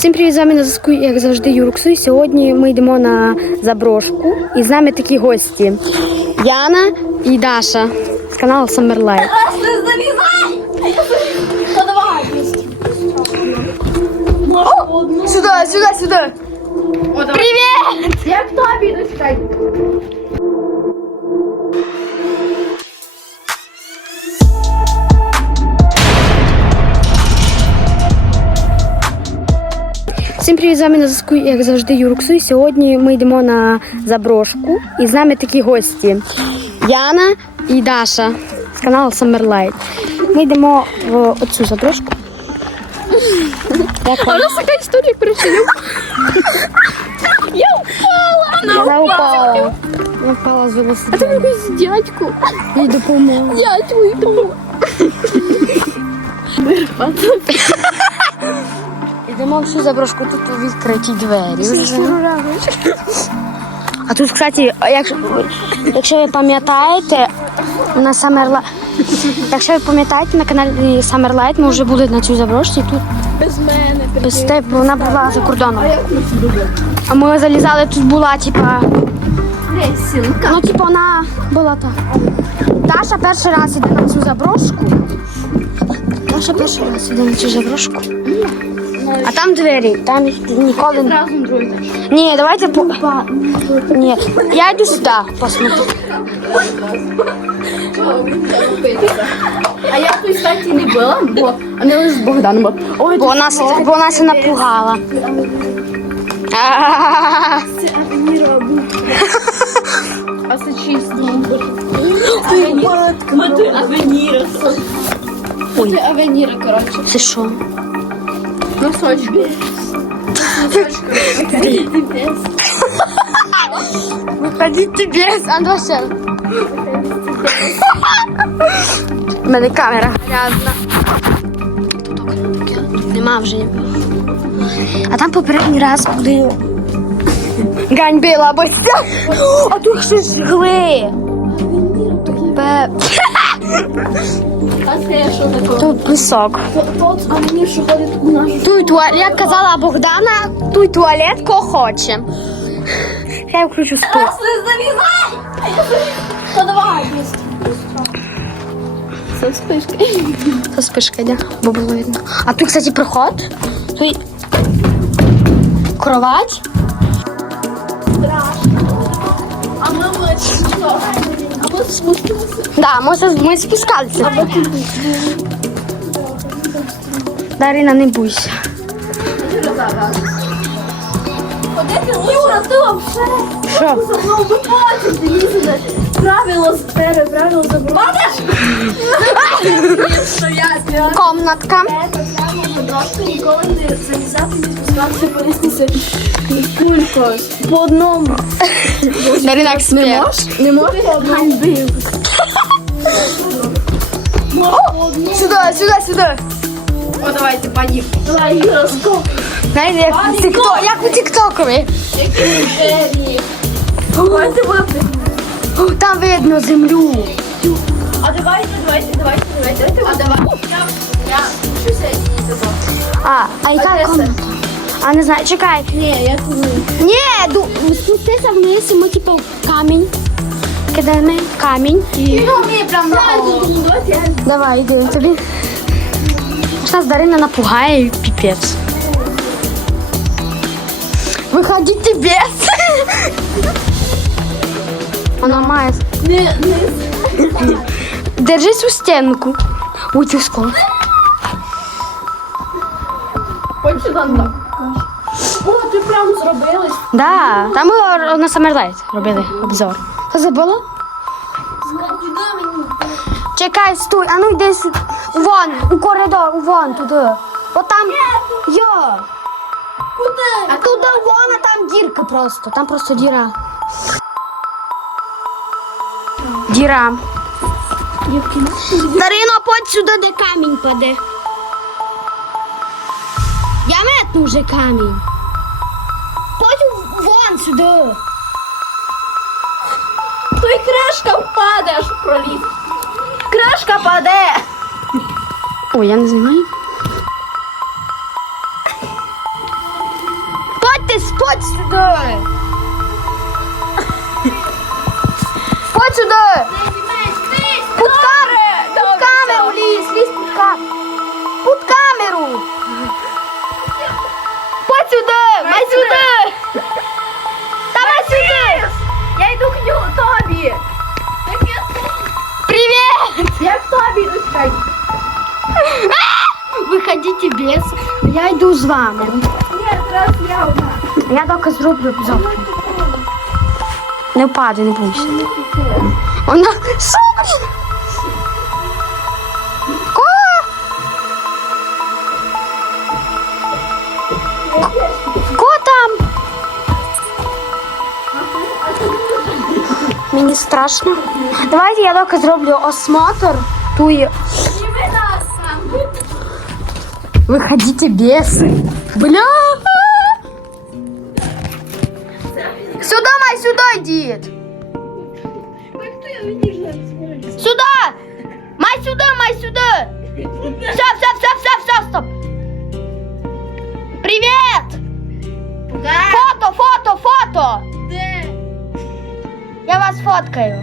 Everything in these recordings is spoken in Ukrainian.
Всім привіт, з вами на зв'язку, як завжди, Юруксу. Сьогодні ми йдемо на заброшку. І з нами такі гості: Яна і Даша з каналу! Ну давай. Сюди, сюди, сюди. Привіт! Як тобі дочекай? Всім привіт, з вами на зв'язку, як завжди, Юруксу. Сьогодні ми йдемо на заброшку. І з нами такі гості: Яна і Даша з каналу Summer Life. Ми йдемо в оцю заброшку. Як вам? нас така історія прийшла. Я упала! Вона упала. Вона впала з велосипеда. Якийсь дядьку. Їй допомогла. Дядьку йду. Йдемо всю заброшку, тут відкриті двері. А тут, кстати, якщо, якщо ви пам'ятаєте, на Summer Light, якщо ви пам'ятаєте, на каналі Summer Light ми вже були на цій заброшці, тут Без мене. без тебе вона була за кордоном. А ми залізали, тут була, типа, ну, типа, вона була так. Даша перший раз іде на цю заброшку. Даша перший раз іде на цю заброшку. А там двері, там ніколи не. Ні, давайте по. Ні, я йду сюди посмотрю. А я тут, кстати, не була, бо не лише з Богданом. була. Ой, Бо вона, с- бо вона се напугала. А-а-а. а це чисто. Авеніра. Ой. Це Авеніра, коротше. Це що? Носочки. Виходіть без. А ще. У мене камера грязна. Нема вже. А там попередній раз куди ганьбила бостя. А тут щось жгли. Пе- А це що таке? Тут пісок. Тут Авенір, що ходить у нашу. Тут туалет, як казала Богдана, тут туалет ко хоче. Я включу спорт. не залізай! Давай, быстро. Це спишки. Це спишка йде, бо було видно. А тут, кстати, проход. Тут кровать. А що? А ми спустилися. Да, мы ми спускалися. Дарина, не бойся. Ходити Юра, ти вообще Що? мною виходить, лізете. Правило збери, правило забрати. Стоять, Комнатка. Просто ніколи не залізати, не спускатися по лестниці. Кулько. По одному. Дарина. Не можеш по одному. Сюди, сюди, сюди. О, давайте, поїхали. Давай, Юра, скок. Знаєте, як у тікток, як у тіктокові. О, Там видно землю. А давайте, давайте, давайте, давайте. А давай. Я, я, щось я не. А, а це? комната? А не знаю, чекай. Ні, я тут. Ні, ду, спустися вниз і ми типу камінь. Кидаємо камінь. І... Ну, мені прям на Давай, йди тобі. Нас Дарина напугає і піпець. Виходіть без. Вона має. не, не Держись у стінку. Ой, ти скло. Хочу там. О, ти прям зробилась. Да, там ми на Summerlight робили обзор. Ти забула? Чекай, стой, а ну йди сюди. Вон, у коридор, вон туди. От там. Йо. А туди вон, а там дірка просто. Там просто діра. Діра. Дарина, подь сюди, де камінь паде. Я метну вже камінь. Подь вон сюди. Той крашка впаде, аж проліз. Крашка паде. Ой, я не знаю. Ходь сюди! Ходь сюди! Під камеру! Під камеру лізь! Лізь під камеру! Під камеру! Ходь сюди! Май сюди! Давай сюди! Я йду к ню- тобі. Привіт! Я к тобі йду чекай. Виходите без. Я йду з вами. Ні, зараз я одна. Я тільки зроблю завтра. Не впади, не бойся. Вона. Що, блін? Ко? Ко там? Мені страшно. Давайте я тільки зроблю осмотр. Туї. Выходите без. Бля. Май, сюда Май, сюда, май, сюда! Все, все, все, все, все, стоп! Привет! Фото, фото, фото! Де? Я вас фоткаю.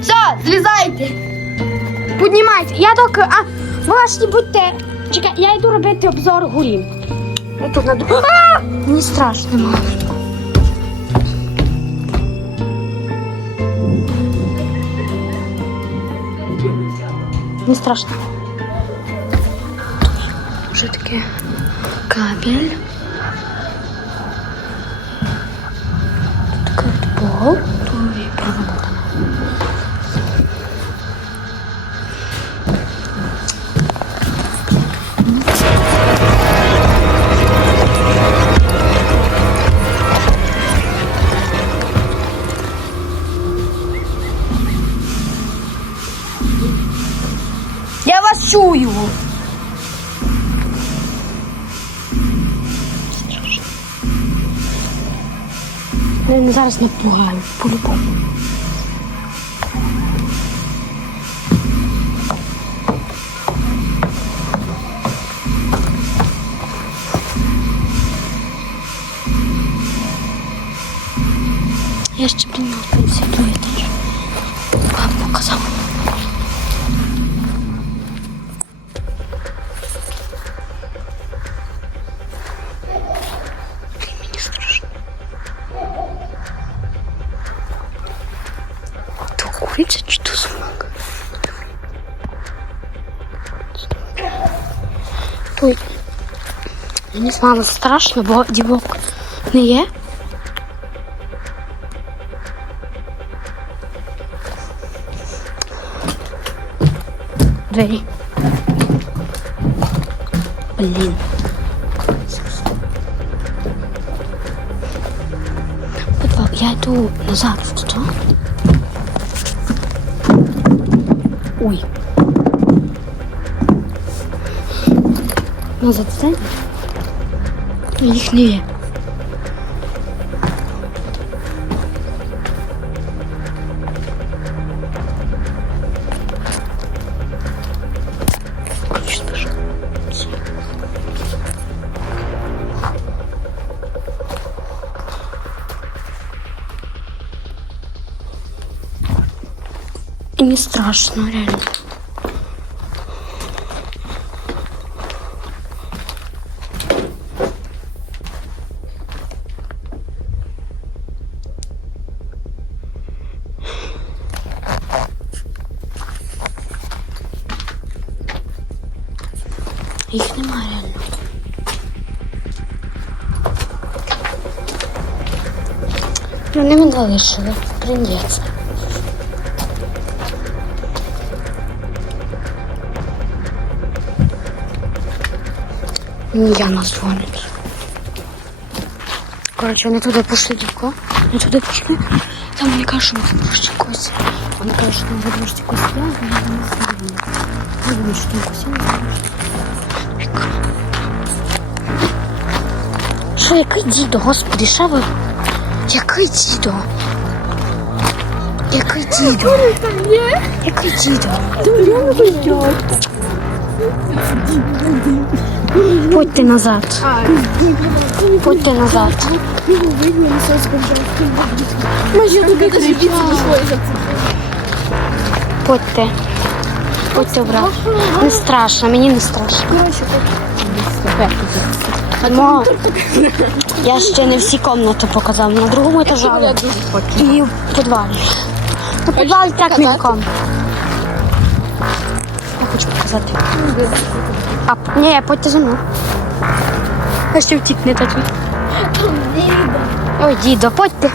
Все, злізайте. Піднімайте. Я тільки. А, ви аж не будьте. Чекай, я йду робити обзор горі. Я тут наду. А! Мені страшно, мама. Не страшно. Вже таке кабель. Тут пол. Тут і провода. Зараз напугаю, по-любому. Я ще блін на 50 етаж. Вам показав. Той. Я не знала, страшно, бо дівок не є. Двері. Блін. Підвал, я йду назад в туди. Ой. Назад це? Їх не є. Не страшно, реально. Вони мене залишили. Прийдеться. Мені Яна дзвонить. Коротше, вони туди пішли дівко. Вони туди пішли. Там мені кажуть, що ми заброшці косі. Вони кажуть, що ми заброшці косі. Я вони не. Я думаю, що там косі не Що, який дідо, господи, що ви? Який дідо? Який дідо? Який дідо? Подьте назад. Подьте назад. Подьте. Подьте обратно. Не страшно, мені не страшно. Мо, я ще не всі кімнати показав. На другому етажі і в підвалі. У підвалі так мільком. Я хочу показати. А, ні, подьте за мною. А ще втікне тоді. Ой, дідо, подьте.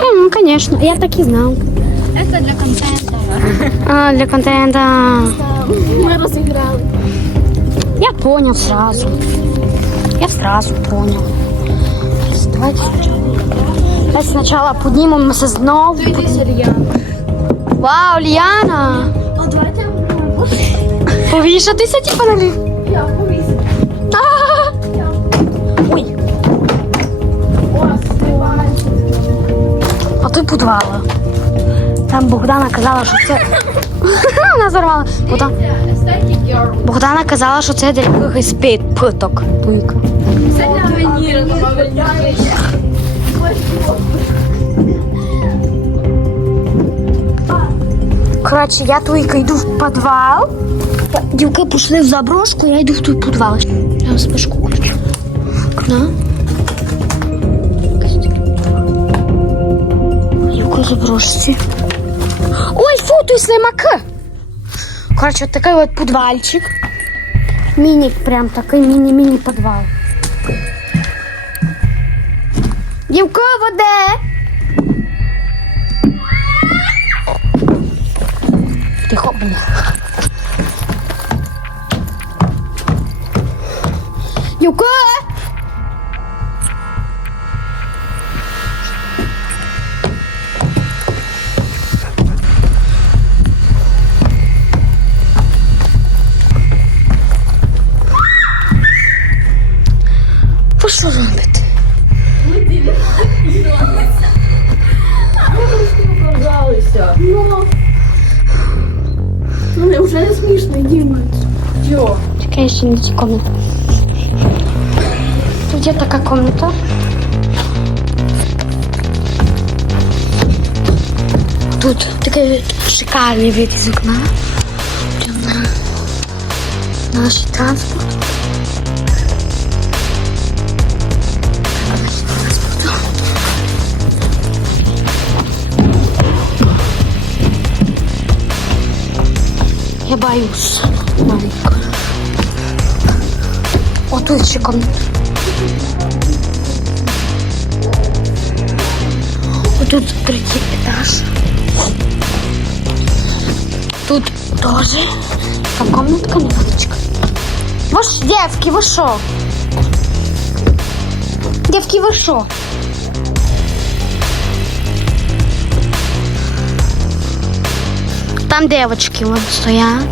Ну, звісно, я так і знав. Це для контенту. А, для контента. Ми розіграли. Я понял сразу. Я сразу понял. Давайте сначала. Давайте сначала поднимемся серйозно. Вау, Ліана! А давайте Повішатися типа на лі. я повісю. А! Ой, а тут підвала. Там Богдана казала, що це. Вона зарвала. Богдан... Богдана казала, що це для якихось пит- питок. Туйка. Це для Авеніра. Коротше, я туйка йду в підвал. Дівки пішли в заброшку, я йду в той підвал. Я вам спишку включу. Заброшці. Ой, фу, тут слимаки. Коротше, от такий от підвальчик. Міні, прям такий міні-міні підвал. Дівка, воде. Тихо, блін. Юка! Вже не смішно, Діма. Все. Чекай, еще не цю комнату. Тут є така комната. Тут такой шикарный вид из окна. На наш транспорт. Я боюсь. Маленько. О, тут ще комната. О, тут третій етаж. Тут тоже. Там комнатка, невеличка. Ви ж, девки, ви що? Девки, ви що? Там девочки вон стоят.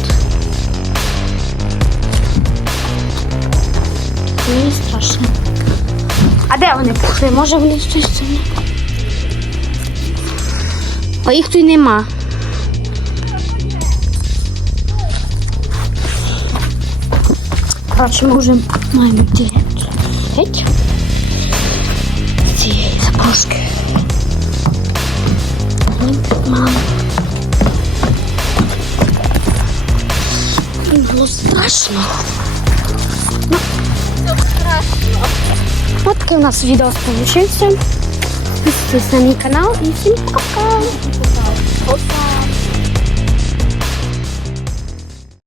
Мені страшно. А де вони пішли? Може вони з сторони? А їх тут нема. Коротше, ми вже маємо дирекцію. Геть. Цієї запрошки. Мама. було страшно. Ну, От такий у нас відео получився. Підписуйтесь на мій канал і всім пока-пока. Пока.